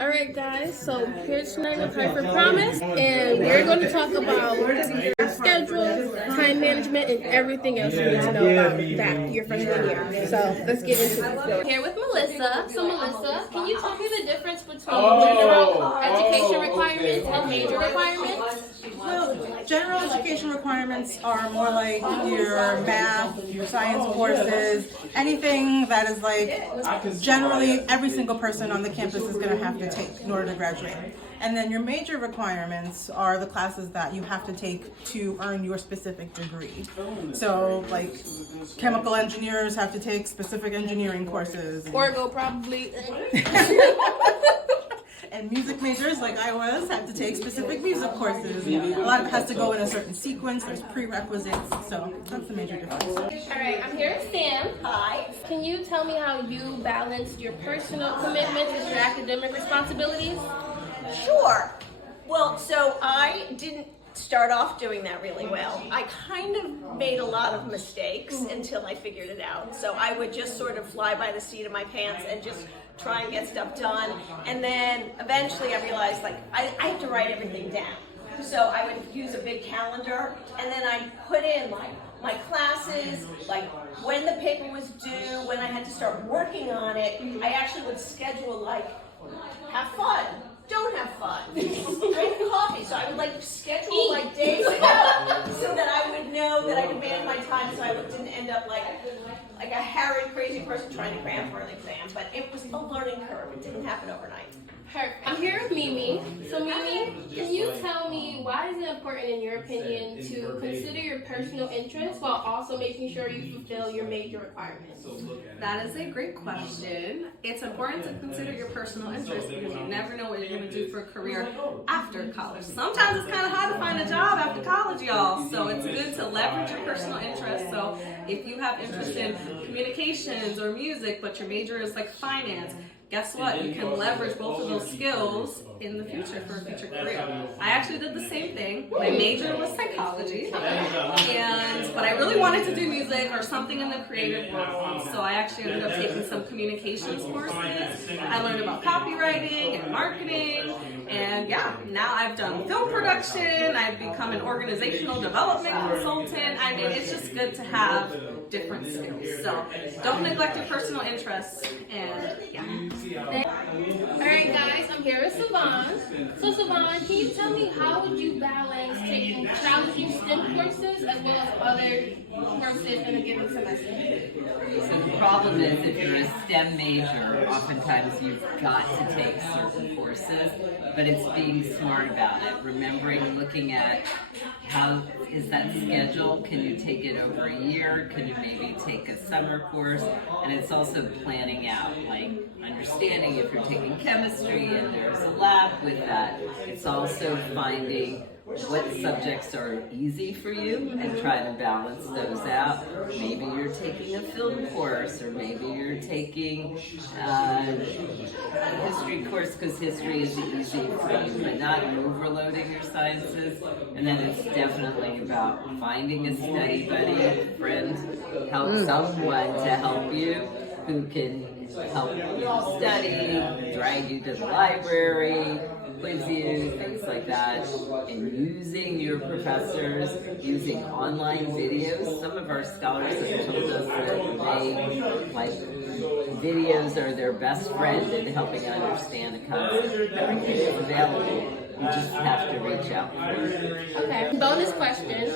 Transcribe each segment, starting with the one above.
All right, guys. So here tonight with Hartford Promise, and we're going to talk about schedule, time management, and everything else you need to know about that your freshman year. So let's get into it. Here with Melissa. So Melissa, can you tell me the difference between general education requirements and major requirements? Well, general education requirements are more like your math, your science courses, anything that is like generally every single person on the campus is going to have to take in order to graduate. And then your major requirements are the classes that you have to take to earn your specific degree. So like chemical engineers have to take specific engineering courses. Orgo probably. And music majors, like I was, have to take specific music courses. A lot of it has to go in a certain sequence. There's prerequisites, so that's the major difference. All right, I'm here with Sam. Hi. Can you tell me how you balanced your personal commitments with your academic responsibilities? Sure. Well, so I didn't start off doing that really well. I kind of made a lot of mistakes until I figured it out. So I would just sort of fly by the seat of my pants and just try and get stuff done. And then eventually I realized like I have to write everything down. So I would use a big calendar and then I'd put in like my classes, like when the paper was due, when I had to start working on it. I actually would schedule like have fun. Don't have fun. Drink coffee. So I would like schedule my days out so that I would know that I could manage my time so I didn't end up like a harried, crazy person trying to cram for an exam. But it was a learning curve. It didn't happen overnight. Perfect. I'm here with Mimi. So Mimi, can you tell me why is it important in your opinion to consider your personal interests while also making sure you fulfill your major requirements? That is a great question. It's important to consider your personal interests because you never know what you're going to do for a career after college. Sometimes it's kind of hard to find a job after college, y'all. So it's good to leverage your personal interests. So if you have interest in communications or music, but your major is like finance, guess what? You can leverage both of those skills in the future for a future career. I actually did the same thing. My major was psychology, but I really wanted to do music or something in the creative world. So I actually ended up taking some communications courses. I learned about copywriting and marketing, and yeah, now I've done film production. I've become an organizational development consultant. I mean, it's just good to have different skills. So don't neglect your personal interests, and yeah. Alright guys, I'm here with Savon. So Savon, can you tell me how would you balance taking challenging STEM courses as well as other courses in a given semester? So the problem is if you're a STEM major, oftentimes you've got to take certain courses, but it's being smart about it. Remembering, looking at how is that schedule? Can you take it over a year? Can you maybe take a summer course? And it's also planning out, like understanding if you're taking chemistry and there's a lab with that. It's also finding what subjects are easy for you and try to balance those out. Maybe you're taking a film course, or maybe you're taking a history course because history is easy for you, but not overloading your sciences. And then it's definitely about finding a study buddy, friend, help someone to help you who can help you study, drag you to the library, quiz you, things like that, and using your professors, using online videos. Some of our scholars have told us that they, like, videos are their best friend in helping understand a concept. Everything is available. You just have to reach out for it. Okay. Bonus question.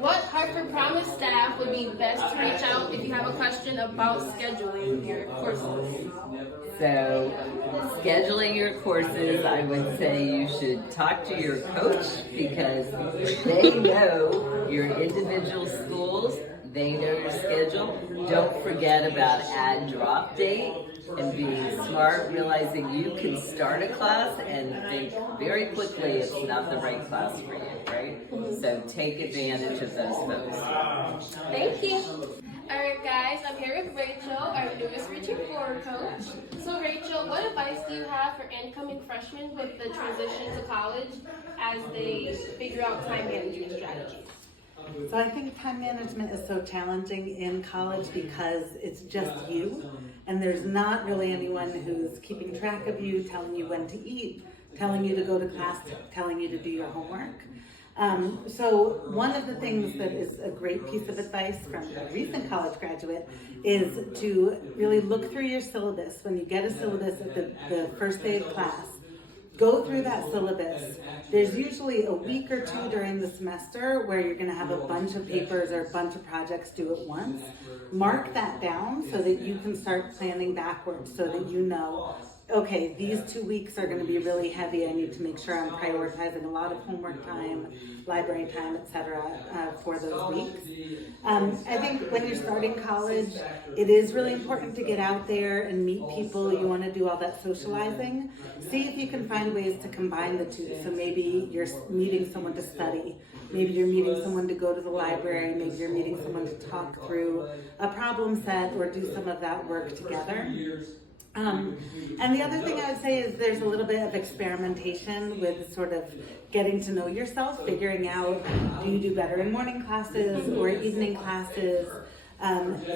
What Hartford Promise staff would be best to reach out if you have a question about scheduling your courses? So, scheduling your courses, I would say you should talk to your coach because they know your individual schools, they know your schedule. Don't forget about add drop date and being smart, realizing you can start a class and think very quickly it's not the right class for you, right? So take advantage of those folks. Thank you. Alright guys, I'm here with Rachel, our newest reaching forward coach. So Rachel, what advice do you have for incoming freshmen with the transition to college as they figure out time management strategies? So I think time management is so challenging in college because it's just you, and there's not really anyone who's keeping track of you, telling you when to eat, telling you to go to class, telling you to do your homework. So one of the things that is a great piece of advice from a recent college graduate is to really look through your syllabus. When you get a syllabus at the first day of class, go through that syllabus. There's usually a week or two during the semester where you're going to have a bunch of papers or a bunch of projects due at once. Mark that down so that you can start planning backwards, so that you know, okay, these 2 weeks are going to be really heavy. I need to make sure I'm prioritizing a lot of homework time, library time, etc. For those weeks. I think when you're starting college, it is really important to get out there and meet people. You want to do all that socializing. See if you can find ways to combine the two. So maybe you're meeting someone to study. Maybe you're meeting someone to go to the library. Maybe you're meeting someone to talk through a problem set or do some of that work together. And the other thing I would say is there's a little bit of experimentation with sort of getting to know yourself, figuring out, do you do better in morning classes or evening classes,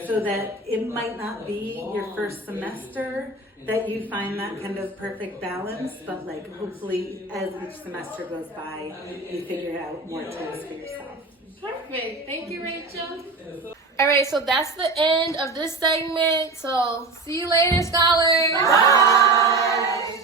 so that it might not be your first semester that you find that kind of perfect balance, but like hopefully as each semester goes by, you figure out more tools for yourself. Perfect. Thank you, Rachel. All right, so that's the end of this segment. So see you later, scholars. Bye.